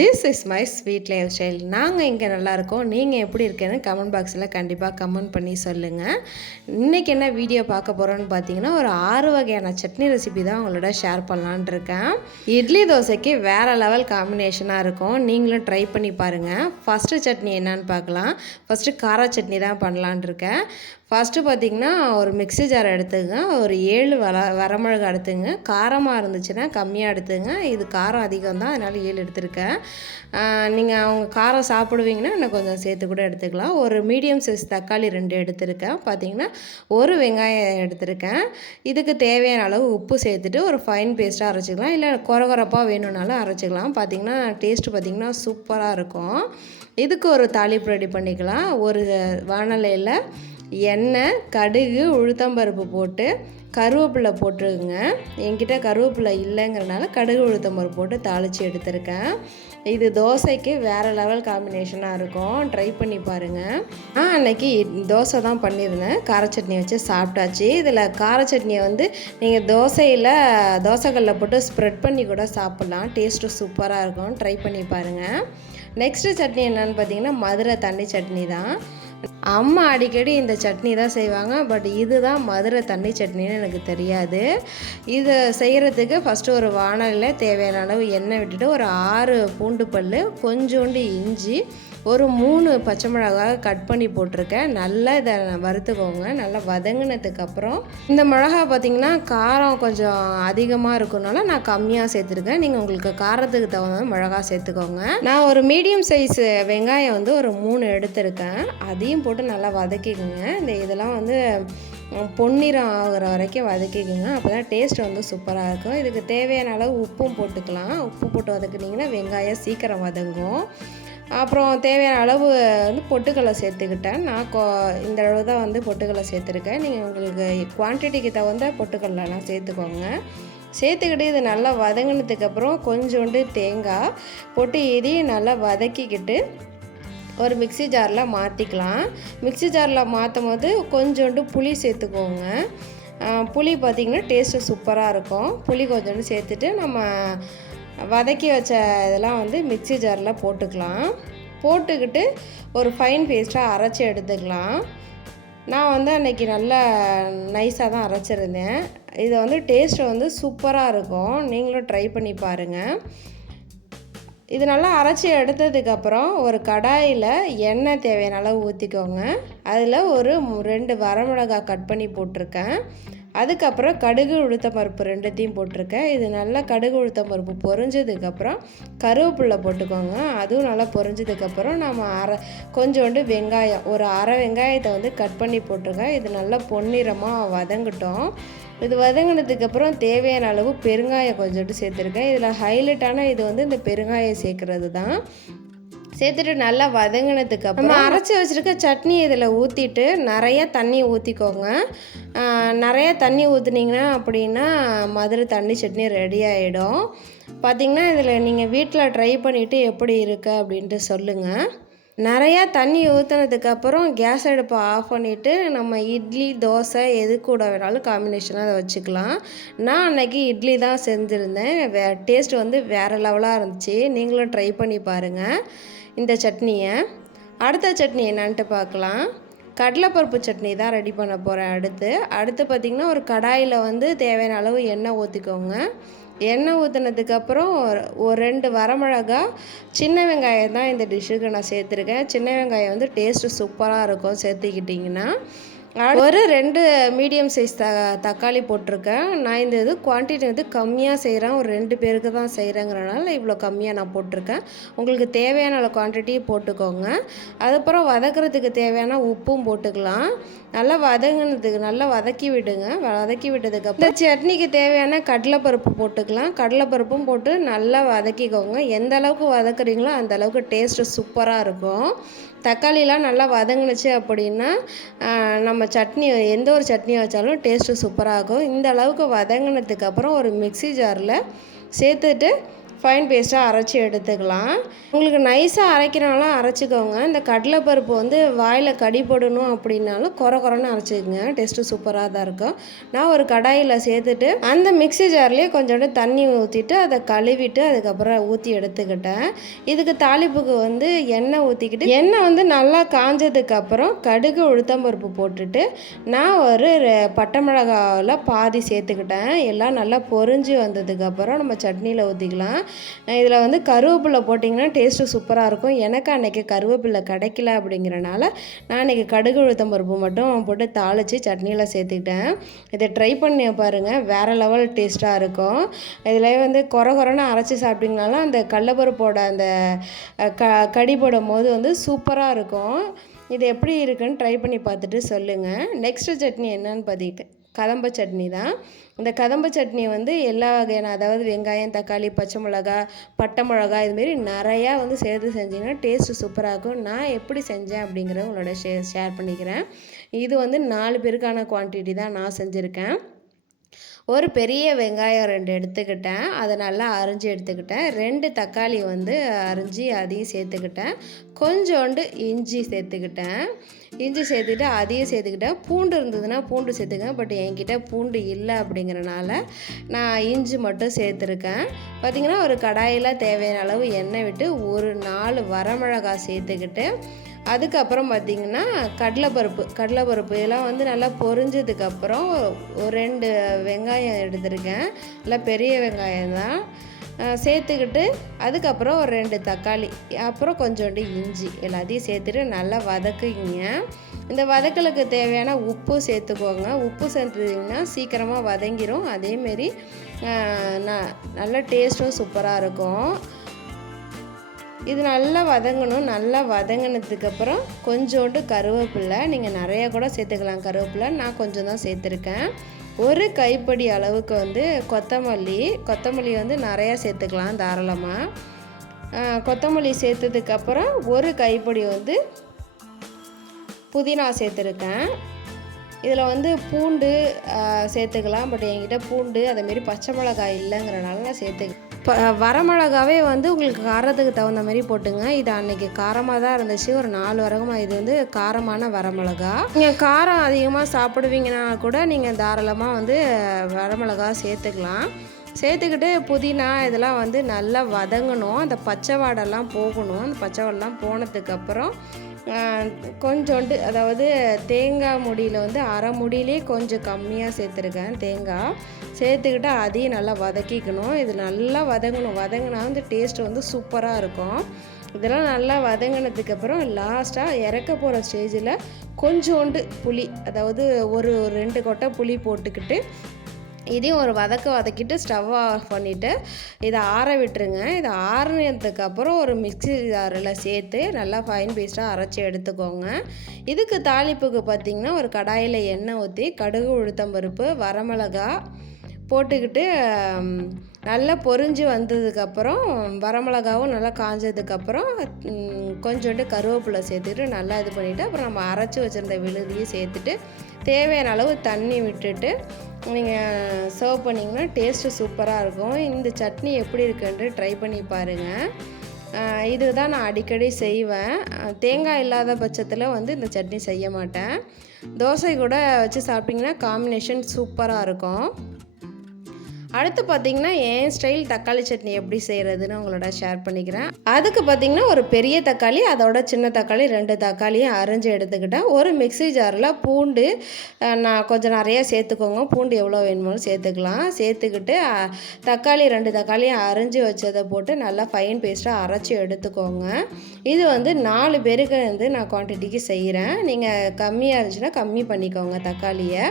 This is my sweet lifestyle நாங்கள் இங்கே நல்லாயிருக்கோம் நீங்கள் எப்படி இருக்கேன்னு கமெண்ட் பாக்ஸில் கண்டிப்பாக கமெண்ட் பண்ணி சொல்லுங்கள் இன்றைக்கி என்ன வீடியோ பார்க்க போகிறோன்னு பார்த்தீங்கன்னா ஒரு ஆறு வகையான சட்னி ரெசிபி தான் உங்களோட ஷேர் பண்ணலான்னு இருக்கேன். இட்லி தோசைக்கு வேறு லெவல் காம்பினேஷனாக இருக்கும். நீங்களும் ட்ரை பண்ணி பாருங்கள் ஃபஸ்ட்டு சட்னி என்னன்னு பார்க்கலாம். ஃபஸ்ட்டு காரா சட்னி தான் பண்ணலான் இருக்கேன். ஃபஸ்ட்டு பார்த்திங்கன்னா ஒரு மிக்ஸி ஜார் எடுத்துங்க. ஒரு ஏழு வர வரமிளகு எடுத்துங்க. காரமாக இருந்துச்சுன்னா கம்மியாக எடுத்துங்க. இது காரம் அதிகம் தான் அதனால் ஏழு எடுத்திருக்கேன். நீங்கள் அவங்க காரம் சாப்பிடுவீங்கன்னா இன்னும் கொஞ்சம் சேர்த்து கூட எடுத்துக்கலாம். ஒரு மீடியம் சைஸ் தக்காளி ரெண்டு எடுத்திருக்கேன். பார்த்தீங்கன்னா ஒரு வெங்காயம் எடுத்திருக்கேன். இதுக்கு தேவையான அளவு உப்பு சேர்த்துட்டு ஒரு ஃபைன் பேஸ்ட்டாக அரைச்சிக்கலாம். இல்லை குறகுறப்பாக வேணும்னாலும் அரைச்சிக்கலாம். பார்த்திங்கன்னா டேஸ்ட்டு பார்த்திங்கன்னா சூப்பராக இருக்கும். இதுக்கு ஒரு தாளிப்பு ரெடி பண்ணிக்கலாம். ஒரு வானலையில் எண்ணெய் கடுகு உளுத்தம்பருப்பு போட்டு கருவேப்பிலை போட்டுருங்க. என்கிட்ட கருவேப்பிலை இல்லைங்கிறனால கடுகு உளுத்தம்பருப்பு போட்டு தாளித்து எடுத்திருக்கேன். இது தோசைக்கு வேறு லெவல் காம்பினேஷனாக இருக்கும். ட்ரை பண்ணி பாருங்கள் நான் அன்னைக்கு தோசை தான் பண்ணியிருந்தேன். கார சட்னி வச்சு சாப்பிட்டாச்சு. இதில் கார சட்னியை வந்து நீங்கள் தோசையில் தோசைக்கல்லில் போட்டு ஸ்ப்ரெட் பண்ணி கூட சாப்பிட்லாம். டேஸ்ட்டு சூப்பராக இருக்கும். ட்ரை பண்ணி பாருங்கள் நெக்ஸ்ட்டு சட்னி என்னென்னு பார்த்தீங்கன்னா மதுரை தண்ணி சட்னி தான். அம்மா அடிக்கடி இந்த சட்னி தான் செய்வாங்க பட் இதுதான் மதுரை தண்ணி சட்னின்னு எனக்கு தெரியாது. இதை செய்கிறதுக்கு ஃபஸ்ட்டு ஒரு வானலில் தேவையான அளவு எண்ணெய் விட்டுட்டு ஒரு ஆறு பூண்டு பல் கொஞ்சோண்டு இஞ்சி ஒரு மூணு பச்சை மிளகாய் கட் பண்ணி போட்டிருக்கேன். நல்லா இதை வறுத்துக்கோங்க. நல்லா வதங்கினதுக்கப்புறம் இந்த மிளகா பார்த்திங்கன்னா காரம் கொஞ்சம் அதிகமாக இருக்கனால நான் கம்மியாக சேர்த்துருக்கேன். நீங்கள் உங்களுக்கு காரத்துக்கு தகுந்த மிளகா சேர்த்துக்கோங்க. நான் ஒரு மீடியம் சைஸ் வெங்காயம் வந்து ஒரு மூணு எடுத்திருக்கேன். அதையும் போட்டு நல்லா வதக்கிக்கோங்க. இந்த இதெல்லாம் வந்து பொன்னிறம் ஆகிற வரைக்கும் வதக்கிக்கோங்க. அப்போ தான் டேஸ்ட் வந்து சூப்பராக இருக்கும். இதுக்கு தேவையான அளவு உப்பும் போட்டுக்கலாம். உப்பு போட்டு வதக்குனிங்கன்னா வெங்காயம் சீக்கிரம் வதங்கும். அப்புறம் தேவையான அளவு வந்து பொட்டுக்கடலை சேர்த்துக்கிட்டேன். நான் கொ இந்த அளவு தான் வந்து பொட்டுக்கடலை சேர்த்துருக்கேன். நீங்கள் உங்களுக்கு குவான்டிட்டிக்கு தகுந்த பொட்டுக்கடலைலாம் சேர்த்துக்கோங்க. சேர்த்துக்கிட்டு இது நல்லா வதங்கினதுக்கப்புறம் கொஞ்சோண்டு தேங்காய் போட்டு இதையும் நல்லா வதக்கிக்கிட்டு ஒரு மிக்சி ஜாரில் மாற்றிக்கலாம் மிக்சி ஜாரில் மாற்றும் போது கொஞ்சோண்டு புளி சேர்த்துக்கோங்க. புளி பார்த்திங்கன்னா டேஸ்ட்டு சூப்பராக இருக்கும். புளி கொஞ்சோண்டு சேர்த்துட்டு நம்ம வதக்கி வச்ச இதெல்லாம் வந்து மிக்சி ஜாரில் போட்டுக்கலாம். போட்டுக்கிட்டு ஒரு ஃபைன் பேஸ்ட்டாக அரைச்சி எடுத்துக்கலாம். நான் வந்து அன்றைக்கி நல்லா நைஸாக தான் அரைச்சிருந்தேன். இதை வந்து டேஸ்ட்டு வந்து சூப்பராக இருக்கும். நீங்களும் ட்ரை பண்ணி பாருங்கள் இது நல்லா அரைச்சி எடுத்ததுக்கப்புறம் ஒரு கடாயில் எண்ணெய் தேவையான அளவு ஊற்றிக்கோங்க அதில் ஒரு ரெண்டு வரமிளகாய் கட் பண்ணி போட்டிருக்கேன். அதுக்கப்புறம் கடுகு உளுத்த பருப்பு ரெண்டுத்தையும் போட்டிருக்கேன். இது நல்லா கடுகு உளுத்த பருப்பு பொறிஞ்சதுக்கப்புறம் கருவேப்பில்லை போட்டுக்கோங்க. அதுவும் நல்லா பொறிஞ்சதுக்கப்புறம் நம்ம அரை கொஞ்சோண்டு வெங்காயம் ஒரு அரை வெங்காயத்தை வந்து கட் பண்ணி போட்டிருக்கேன். இது நல்லா பொன்னிறமாக வதங்கட்டும். இது வதங்கினதுக்கப்புறம் தேவையான அளவு பெருங்காயம் கொஞ்சோண்டு சேர்த்துருக்கேன். இதில் ஹைலைட்டான இது வந்து இந்த பெருங்காயம் சேர்க்குறது தான் சேர்த்துட்டு நல்லா வதங்கினதுக்கு அப்புறம் நம்ம அரைச்சி வச்சுருக்க சட்னி இதில் ஊற்றிட்டு நிறைய தண்ணி ஊற்றிக்கோங்க நிறைய தண்ணி ஊற்றுனீங்கன்னா அப்படின்னா மதுரை தண்ணி சட்னி ரெடி ஆகிடும் பார்த்திங்கன்னா இதில் நீங்கள் வீட்டில் ட்ரை பண்ணிவிட்டு எப்படி இருக்குது அப்படின்ட்டு சொல்லுங்கள் நிறையா தண்ணி ஊற்றுனதுக்கப்புறம் கேஸ் அடுப்பை ஆஃப் பண்ணிவிட்டு நம்ம இட்லி தோசை எது கூட வேணாலும் காம்பினேஷனாக அதை வச்சுக்கலாம். நான் அன்றைக்கி இட்லி தான் செஞ்சுருந்தேன். வே டேஸ்ட் வந்து வேறு லெவலாக இருந்துச்சு. நீங்களும் ட்ரை பண்ணி பாருங்கள் இந்த சட்னியை. அடுத்த சட்னி என்னான்ட்டு பார்க்கலாம். கடலைப்பருப்பு சட்னி தான் ரெடி பண்ண போகிறேன் அடுத்து. அடுத்து பார்த்திங்கன்னா ஒரு கடாயில் வந்து தேவையான அளவு எண்ணெய் ஊற்றிக்கோங்க எண்ணெய் ஊற்றினதுக்கப்புறம் ஒரு ரெண்டு வரமிளகா சின்ன வெங்காயம் தான் இந்த டிஷ்ஷுக்கு நான் சேர்த்துருக்கேன். சின்ன வெங்காயம் வந்து டேஸ்ட்டு சூப்பராக இருக்கும் சேர்த்துக்கிட்டிங்கன்னா. ஒரு ரெண்டு மீடியம் சைஸ் த தக்காளி போட்டிருக்கேன். நான் இந்த இது குவான்டிட்டி வந்து கம்மியாக செய்கிறேன் ஒரு ரெண்டு பேருக்கு தான் செய்கிறேங்கிறனால இவ்வளோ கம்மியாக நான் போட்டிருக்கேன். உங்களுக்கு தேவையான அளவு குவான்டிட்டியை போட்டுக்கோங்க. அதுக்கப்புறம் வதக்கிறதுக்கு தேவையான உப்பும் போட்டுக்கலாம். நல்லா வதங்கினதுக்கு நல்லா வதக்கி விடுங்க. வதக்கி விட்டதுக்கப்புறம் இந்த சட்னிக்கு தேவையான கடலைப்பருப்பு போட்டுக்கலாம். கடலைப்பருப்பும் போட்டு நல்லா வதக்கிக்கோங்க. எந்த அளவுக்கு வதக்குறீங்களோ அந்த அளவுக்கு டேஸ்ட்டு சூப்பராக இருக்கும். தக்காளிலாம் நல்லா வதங்கினுச்சு அப்படின்னா நம்ம சட்னி எந்த ஒரு சட்னி வச்சாலும் டேஸ்ட்டு சூப்பராக இருக்கும். இந்த அளவுக்கு வதங்கினதுக்கப்புறம் ஒரு மிக்சி ஜாரில் சேர்த்துட்டு ஃபைன் பேஸ்ட்டாக அரைச்சி எடுத்துக்கலாம். உங்களுக்கு நைஸாக அரைக்கிறனாலும் அரைச்சிக்கோங்க. இந்த கடலைப்பருப்பு வந்து வாயில் கடிபடணும் அப்படின்னாலும் குறை குறைன்னு அரைச்சிக்கோங்க. டேஸ்ட்டு சூப்பராக தான் இருக்கும். நான் ஒரு கடாயில் சேர்த்துட்டு அந்த மிக்ஸி ஜார்லேயே கொஞ்சோண்டு தண்ணி ஊற்றிட்டு அதை கழுவிட்டு அதுக்கப்புறம் ஊற்றி எடுத்துக்கிட்டேன். இதுக்கு தாளிப்புக்கு வந்து எண்ணெய் ஊற்றிக்கிட்டு எண்ணெய் வந்து நல்லா காஞ்சதுக்கப்புறம் கடுகு உளுத்தம்பருப்பு போட்டுட்டு நான் ஒரு பட்டை மிளகாவில் பாதி சேர்த்துக்கிட்டேன். எல்லாம் நல்லா பொறிஞ்சு வந்ததுக்கப்புறம் நம்ம சட்னியில் ஊற்றிக்கலாம் இதில் வந்து கருவேப்பிலை போட்டிங்கன்னா டேஸ்ட்டு சூப்பராக இருக்கும். எனக்கு அன்றைக்கி கருவேப்பிலை கிடைக்கல அப்படிங்கிறனால நான் அன்றைக்கி கடுகு உளுத்தம் பருப்பு மட்டும் போட்டு தாளித்து சட்னியில் சேர்த்துக்கிட்டேன். இதை ட்ரை பண்ணி பாருங்கள் வேறு லெவல் டேஸ்ட்டாக இருக்கும். இதில் வந்து குறை குறைன்னு அரைச்சி சாப்பிட்டிங்கனாலும் அந்த கடலப்பருப்போட அந்த க கடி போடும் போது வந்து சூப்பராக இருக்கும். இது எப்படி இருக்குன்னு ட்ரை பண்ணி பார்த்துட்டு சொல்லுங்கள் நெக்ஸ்ட்டு சட்னி என்னன்னு பார்த்துக்கிட்டேன் கதம்ப சட்னி தான். இந்த கதம்ப சட்னி வந்து எல்லா வகையான அதாவது வெங்காயம் தக்காளி பச்சை மிளகா பட்டை மிளகா இதுமாரி நிறையா வந்து சேர்த்து செஞ்சிங்கன்னா டேஸ்ட்டு சூப்பராக இருக்கும். நான் எப்படி செஞ்சேன் அப்படிங்கிறத உங்களோட ஷே ஷேர் பண்ணிக்கிறேன். இது வந்து நாலு பேருக்கான குவான்டிட்டி தான் நான் செஞ்சுருக்கேன். ஒரு பெரிய வெங்காயம் ரெண்டு எடுத்துக்கிட்டேன். அதை நல்லா அரிஞ்சு எடுத்துக்கிட்டேன். ரெண்டு தக்காளி வந்து அரிஞ்சு அதையும் சேர்த்துக்கிட்டேன். கொஞ்சோண்டு இஞ்சி சேர்த்துக்கிட்டேன். இஞ்சி சேர்த்துக்கிட்டு அதையும் சேர்த்துக்கிட்டேன். பூண்டு இருந்ததுன்னா பூண்டு சேர்த்துக்கேன். பட் என்கிட்ட பூண்டு இல்லை அப்படிங்கிறனால நான் இஞ்சி மட்டும் சேர்த்துருக்கேன். பார்த்திங்கன்னா ஒரு கடாயில் தேவையான அளவு எண்ணெய் விட்டு ஒரு நாலு வரமிளகாய் சேர்த்துக்கிட்டு அதுக்கப்புறம் பார்த்திங்கன்னா கடலைப்பருப்பு. கடலைப்பருப்பு இதெல்லாம் வந்து நல்லா பொரிஞ்சதுக்கப்புறம் ஒரு ரெண்டு வெங்காயம் எடுத்திருக்கேன். நல்லா பெரிய வெங்காயம் தான். சேர்த்துக்கிட்டு அதுக்கப்புறம் ஒரு ரெண்டு தக்காளி அப்புறம் கொஞ்சோண்டு இஞ்சி எல்லாத்தையும் சேர்த்துட்டு நல்லா வதக்குங்க. இந்த வதக்கலுக்கு தேவையான உப்பு சேர்த்துக்கோங்க. உப்பு சேர்த்துட்டிங்கன்னா சீக்கிரமாக வதங்கிரும். அதேமாரி ந- நல்ல டேஸ்ட்டும் சூப்பராக இருக்கும். இது நல்லா வதங்கணும் நல்லா வதங்கினதுக்கப்புறம் கொஞ்சோண்டு கருவேப்பில்லை நீங்கள் நிறையா கூட சேர்த்துக்கலாம். கருவேப்பிலை நான் கொஞ்சம் தான் சேர்த்துருக்கேன். ஒரு கைப்படி அளவுக்கு வந்து கொத்தமல்லி. கொத்தமல்லி வந்து நிறையா சேர்த்துக்கலாம் தாராளமாக கொத்தமல்லி சேர்த்ததுக்கப்புறம் ஒரு கைப்படி வந்து புதினா சேர்த்துருக்கேன். இதில் வந்து பூண்டு சேர்த்துக்கலாம். பட் என்கிட்ட பூண்டு அதேமாரி பச்சை மிளகாய் இல்லைங்கிறனால நான் சேர்த்துக்கேன் வரமிளகாவே வந்து உங்களுக்கு காரத்துக்கு தகுந்த மாதிரி போட்டுங்க. இது அன்னைக்கு காரமாக தான் இருந்துச்சு. ஒரு நாலு வரகமாக இது வந்து காரமான வரமிளகா. நீங்கள் காரம் அதிகமாக சாப்பிடுவீங்கன்னா கூட நீங்கள் தாராளமாக வந்து வரமிளகா சேர்த்துக்கலாம். சேர்த்துக்கிட்டு புதினா இதெல்லாம் வந்து நல்லா வதங்கணும். அந்த பச்சை வாடெல்லாம் போகணும். அந்த பச்சை வாடெல்லாம் போனதுக்கப்புறம் கொஞ்சோண்டு அதாவது தேங்காய் முடியில் வந்து அரை முடியிலே கொஞ்சம் கம்மியாக சேர்த்துருக்கேன் தேங்காய். சேர்த்துக்கிட்டு அதையும் நல்லா வதக்கிக்கணும். இது நல்லா வதங்கணும். வதங்கினா வந்து டேஸ்ட் வந்து சூப்பராக இருக்கும். இதெல்லாம் நல்லா வதங்கினதுக்கப்புறம் லாஸ்ட்டாக இறக்க போகிற ஸ்டேஜில் கொஞ்சோண்டு புளி அதாவது ஒரு ரெண்டு கொட்டை புளி போட்டுக்கிட்டு இதையும் ஒரு வதக்க வதக்கிட்டு ஸ்டவ் ஆஃப் பண்ணிவிட்டு இதை ஆற விட்டுருங்க. இதை ஆறுனதுக்கப்புறம் ஒரு மிக்சி ஜாரில் சேர்த்து நல்லா ஃபைன் பேஸ்ட்டாக அரைச்சி எடுத்துக்கோங்க. இதுக்கு தாளிப்புக்கு பார்த்திங்கன்னா ஒரு கடாயில் எண்ணெய் ஊற்றி கடுகு உளுத்தம்பருப்பு வரமிளகா போட்டுக்கிட்டு நல்லா பொரிஞ்சு வந்ததுக்கப்புறம் வரமிளகாவும் நல்லா காஞ்சதுக்கப்புறம் கொஞ்சோண்டு கருவேப்பிலை சேர்த்துட்டு நல்லா இது பண்ணிவிட்டு அப்புறம் நம்ம அரைச்சி வச்சுருந்த விழுதியும் சேர்த்துட்டு தேவையான அளவு தண்ணி விட்டுட்டு நீங்கள் சர்வ் பண்ணிங்கன்னா டேஸ்ட்டு சூப்பராக இருக்கும். இந்த சட்னி எப்படி இருக்குன்ட்டு ட்ரை பண்ணி பாருங்கள் இது இதுதான் நான் அடிக்கடி செய்வேன். தேங்காய் இல்லாத பட்சத்தில் வந்து இந்த சட்னி செய்ய மாட்டேன். தோசை கூட வச்சு சாப்பிட்டிங்கன்னா காம்பினேஷன் சூப்பராக இருக்கும். அடுத்து பார்த்தீங்கன்னா என் ஸ்டைல் தக்காளி சட்னி எப்படி செய்கிறதுன்னு உங்களோட ஷேர் பண்ணிக்கிறேன். அதுக்கு பார்த்தீங்கன்னா ஒரு பெரிய தக்காளி அதோட சின்ன தக்காளி ரெண்டு தக்காளியும் அரைஞ்சி எடுத்துக்கிட்டேன். ஒரு மிக்ஸி ஜாரில் பூண்டு நான் கொஞ்சம் நிறையா சேர்த்துக்கோங்க. பூண்டு எவ்வளோ வேணுமோ சேர்த்துக்கலாம். சேர்த்துக்கிட்டு தக்காளி ரெண்டு தக்காளியும் அரைஞ்சி வச்சதை போட்டு நல்லா ஃபைன் பேஸ்ட்டாக அரைச்சி எடுத்துக்கோங்க. இது வந்து நாலு பேருக்கு வந்து நான் குவான்டிட்டிக்கு செய்கிறேன் நீங்கள் கம்மியாக இருந்துச்சுன்னா கம்மி பண்ணிக்கோங்க தக்காளியை.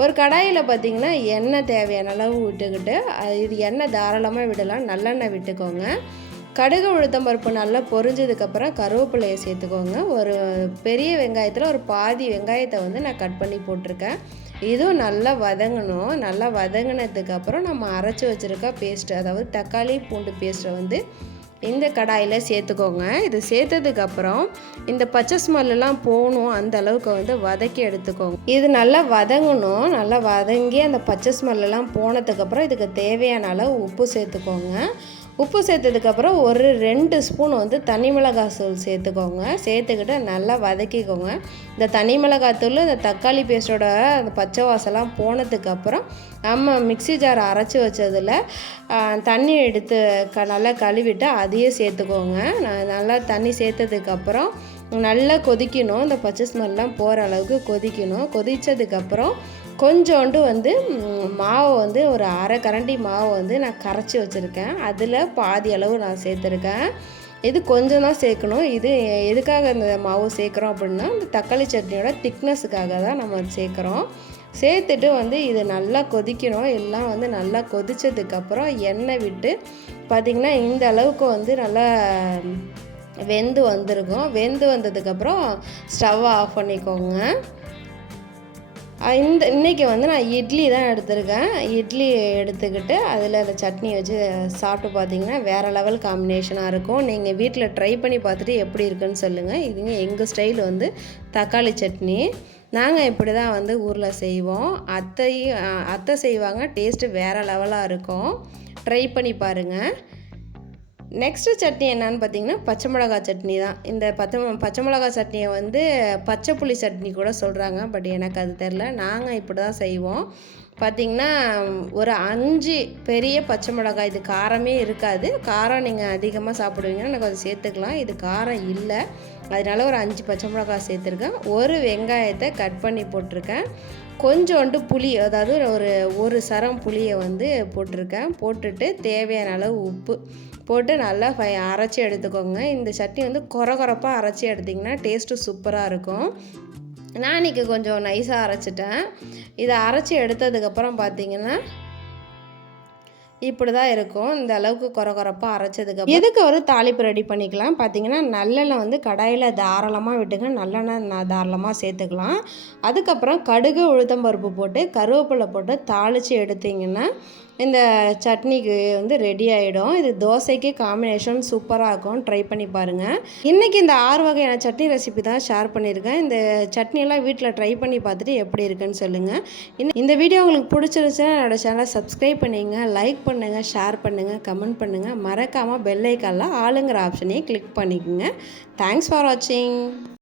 ஒரு கடாயில் பார்த்தீங்கன்னா எண்ணெய் தேவையான அளவு விட்டுக்கிட்டு இது எண்ணெய் தாராளமாக விடலாம். நல்லெண்ணெய் விட்டுக்கோங்க. கடுகு உளுத்தம் பருப்பு நல்லா பொரிஞ்சதுக்கப்புறம் கருவேப்பிலையை சேர்த்துக்கோங்க. ஒரு பெரிய வெங்காயத்தில் ஒரு பாதி வெங்காயத்தை வந்து நான் கட் பண்ணி போட்டிருக்கேன். இதுவும் நல்லா வதங்கணும். நல்லா வதங்கினதுக்கப்புறம் நம்ம அரைச்சி வச்சுருக்க பேஸ்ட்டு அதாவது தக்காளி பூண்டு பேஸ்ட்டை வந்து இந்த கடாயில் சேர்த்துக்கோங்க. இது சேர்த்ததுக்கப்புறம் இந்த பச்சை ஸ்மெல்லாம் போகணும். அந்த அளவுக்கு வந்து வதக்கி எடுத்துக்கோங்க. இது நல்லா வதங்கணும். நல்லா வதங்கி அந்த பச்சை ஸ்மெல்லாம் போனதுக்கப்புறம் இதுக்கு தேவையான அளவு உப்பு சேர்த்துக்கோங்க. உப்பு சேர்த்ததுக்கப்புறம் ஒரு ரெண்டு ஸ்பூன் வந்து தனி மிளகாய் தூள் சேர்த்துக்கோங்க. சேர்த்துக்கிட்டு நல்லா வதக்கிக்கோங்க. இந்த தனி மிளகாய் தூள் இந்த தக்காளி பேஸ்ட்டோட அந்த பச்சை வாசலாம் போனதுக்கப்புறம் நம்ம மிக்ஸி ஜார் அரைச்சி வச்சதில் தண்ணி எடுத்து க நல்லா கழுவிட்டு அதையே சேர்த்துக்கோங்க. நல்லா தண்ணி சேர்த்ததுக்கப்புறம் நல்லா கொதிக்கணும். இந்த பச்சை ஸ்மெல்லாம் போகிற அளவுக்கு கொதிக்கணும். கொதித்ததுக்கப்புறம் கொஞ்சோண்டு வந்து மாவை வந்து ஒரு அரை கரண்டி மாவை வந்து நான் கரைச்சி வச்சுருக்கேன். அதில் பாதி அளவு நான் சேர்த்துருக்கேன். இது கொஞ்சம் தான் சேர்க்கணும். இது எதுக்காக இந்த மாவு சேர்க்குறோம் அப்படின்னா இந்த தக்காளி சட்னியோட திக்னஸுக்காக தான் நம்ம சேர்க்குறோம். சேர்த்துட்டு வந்து இது நல்லா கொதிக்கணும். எல்லாம் வந்து நல்லா கொதித்ததுக்கப்புறம் எண்ணெய் விட்டு பார்த்திங்கன்னா இந்த அளவுக்கு வந்து நல்லா வெந்து வந்திருக்கும். வெந்து வந்ததுக்கப்புறம் ஸ்டவ்வை ஆஃப் பண்ணிக்கோங்க. இந்த இன்றைக்கி வந்து நான் இட்லி தான் எடுத்திருக்கேன். இட்லி எடுத்துக்கிட்டு அதில் அந்த சட்னி வச்சு சாப்பிட்டு பார்த்தீங்கன்னா வேறு லெவல் காம்பினேஷனாக இருக்கும். நீங்கள் வீட்டில் ட்ரை பண்ணி பார்த்துட்டு எப்படி இருக்குன்னு சொல்லுங்கள் இதுங்க எங்கள் ஸ்டைல் வந்து தக்காளி சட்னி. நாங்கள் இப்படி தான் வந்து ஊரில் செய்வோம். அத்தையும் அத்தை செய்வாங்க. டேஸ்ட்டு வேறு லெவலாக இருக்கும். ட்ரை பண்ணி பாருங்கள் நெக்ஸ்ட்டு சட்னி என்னன்னு பார்த்தீங்கன்னா பச்சை மிளகா சட்னி தான். இந்த பச்சை பச்சை மிளகா சட்னியை வந்து பச்சை புளி சட்னி கூட சொல்கிறாங்க பட் எனக்கு அது தெரில நாங்கள் இப்படி தான் செய்வோம். பார்த்திங்கன்னா ஒரு அஞ்சு பெரிய பச்சை மிளகாய் இது காரமே இருக்காது. காரம் நீங்கள் அதிகமாக சாப்பிடுவீங்கன்னா எனக்கு அது சேர்த்துக்கலாம். இது காரம் இல்லை. அதனால ஒரு அஞ்சு பச்சை மிளகாய் சேர்த்துருக்கேன். ஒரு வெங்காயத்தை கட் பண்ணி போட்டிருக்கேன். கொஞ்சோண்டு புளி அதாவது ஒரு ஒரு சரம் புளியை வந்து போட்டிருக்கேன். போட்டுட்டு தேவையான அளவு உப்பு. போட்டு நல்லா ஃபை அரைச்சி எடுத்துக்கோங்க. இந்த சட்னி வந்து கொர கொரப்பாக அரைச்சி எடுத்திங்கன்னா டேஸ்ட்டு சூப்பராக இருக்கும். நான் இன்றைக்கி கொஞ்சம் நைஸாக அரைச்சிட்டேன். இதை அரைச்சி எடுத்ததுக்கப்புறம் பார்த்தீங்கன்னா இப்படி தான் இருக்கும். இந்த அளவுக்கு கொர கொரப்பாக அரைச்சதுக்கு எதுக்கு ஒரு தாளிப்பு ரெடி பண்ணிக்கலாம்? பார்த்தீங்கன்னா நல்லெண்ணெய் வந்து கடாயில் தாராளமாக விட்டுங்க. நல்லெண்ணெய் நான் தாராளமாக சேர்த்துக்கலாம். அதுக்கப்புறம் கடுகு உளுத்தம்பருப்பு போட்டு கருவேப்பிலை போட்டு தாளித்து எடுத்திங்கன்னா இந்த சட்னிக்கு வந்து ரெடி ஆகிடும் இது தோசைக்கு காம்பினேஷன் சூப்பராக இருக்கும். ட்ரை பண்ணி பாருங்கள் இன்றைக்கி இந்த ஆறு வகையான சட்னி ரெசிபி தான் ஷேர் பண்ணியிருக்கேன். இந்த சட்னியெல்லாம் வீட்டில் ட்ரை பண்ணி பார்த்துட்டு எப்படி இருக்குன்னு சொல்லுங்கள் இந்த இந்த வீடியோ உங்களுக்கு பிடிச்சிருந்துச்சுன்னா என்னோட சேனலை சப்ஸ்கிரைப் பண்ணிங்க லைக் பண்ணுங்கள் ஷேர் பண்ணுங்கள் கமெண்ட் பண்ணுங்கள் மறக்காமல் பெல் ஐக்கானில் ஆளுங்கிற ஆப்ஷனையும் கிளிக் பண்ணிக்கோங்க. தேங்க்ஸ் ஃபார் வாட்சிங்